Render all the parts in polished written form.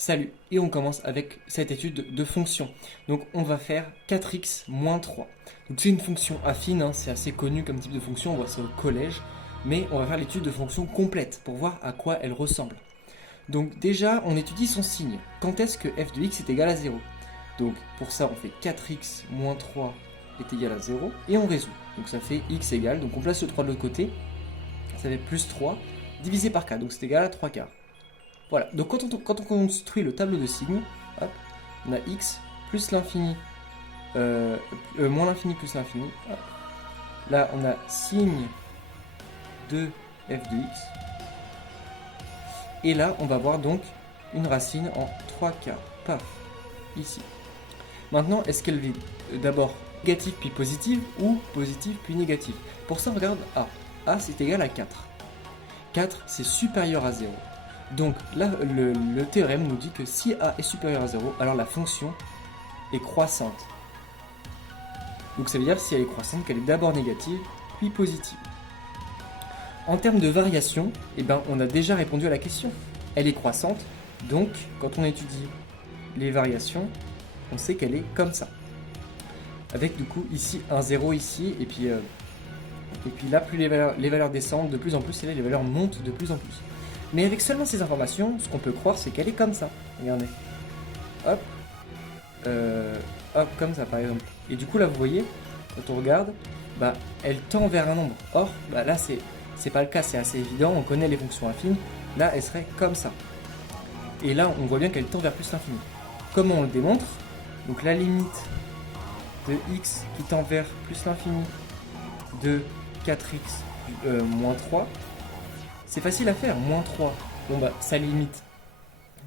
Salut, et on commence avec cette étude de fonction. Donc on va faire 4x moins 3. Donc c'est une fonction affine, hein, c'est assez connu comme type de fonction, on voit ça au collège, mais on va faire l'étude de fonction complète pour voir à quoi elle ressemble. Donc déjà, on étudie son signe. Quand est-ce que f de x est égal à 0? Donc pour ça, on fait 4x moins 3 est égal à 0, et on résout. Donc ça fait x égale, donc on place le 3 de l'autre côté, ça fait plus 3, divisé par 4, donc c'est égal à 3 quarts. Voilà, donc quand on construit le tableau de signes, hop, on a x plus l'infini, moins l'infini plus l'infini. Là, on a signe de f de x. Et là, on va voir donc une racine en 3 quarts. Paf, ici. Maintenant, est-ce qu'elle est d'abord négative puis positive ou positive puis négative? Pour ça, on regarde a. A, c'est égal à 4. 4, c'est supérieur à 0. Donc là, le théorème nous dit que si a est supérieur à 0, alors la fonction est croissante. Donc ça veut dire si elle est croissante qu'elle est d'abord négative, puis positive. En termes de variation, eh ben, on a déjà répondu à la question. Elle est croissante, donc quand on étudie les variations, on sait qu'elle est comme ça. Avec du coup ici un 0 ici, et puis là plus les valeurs descendent de plus en plus, et là les valeurs montent de plus en plus. Mais avec seulement ces informations, ce qu'on peut croire, c'est qu'elle est comme ça. Regardez. Hop. Hop, comme ça, par exemple. Et du coup, là, vous voyez, quand on regarde, bah, elle tend vers un nombre. Or, bah, là, c'est pas le cas, c'est assez évident. On connaît les fonctions affines. Là, elle serait comme ça. Et là, on voit bien qu'elle tend vers plus l'infini. Comment on le démontre? Donc, la limite de x qui tend vers plus l'infini de 4x moins 3, c'est facile à faire, moins 3. Bon bah sa limite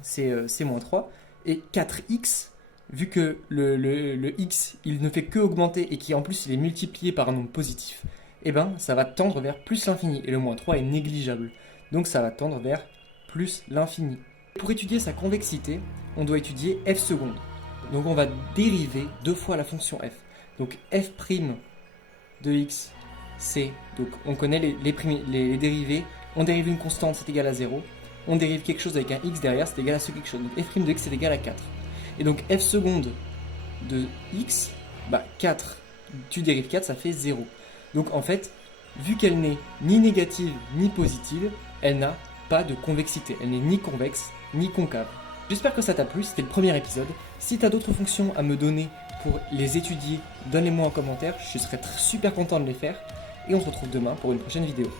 c'est moins 3. Et 4x, vu que le x il ne fait que augmenter et qui en plus il est multiplié par un nombre positif, et ben ça va tendre vers plus l'infini. Et le moins 3 est négligeable. Donc ça va tendre vers plus l'infini. Pour étudier sa convexité, on doit étudier f seconde. Donc on va dériver deux fois la fonction f. Donc f' de x, c'est, donc on connaît les dérivés. On dérive une constante, c'est égal à 0. On dérive quelque chose avec un x derrière, c'est égal à ce quelque chose. Donc f' de x, c'est égal à 4. Et donc f seconde de x, bah 4, tu dérives 4, ça fait 0. Donc en fait, vu qu'elle n'est ni négative ni positive, elle n'a pas de convexité. Elle n'est ni convexe ni concave. J'espère que ça t'a plu, c'était le premier épisode. Si tu as d'autres fonctions à me donner pour les étudier, donne-les-moi en commentaire, je serais super content de les faire. Et on se retrouve demain pour une prochaine vidéo.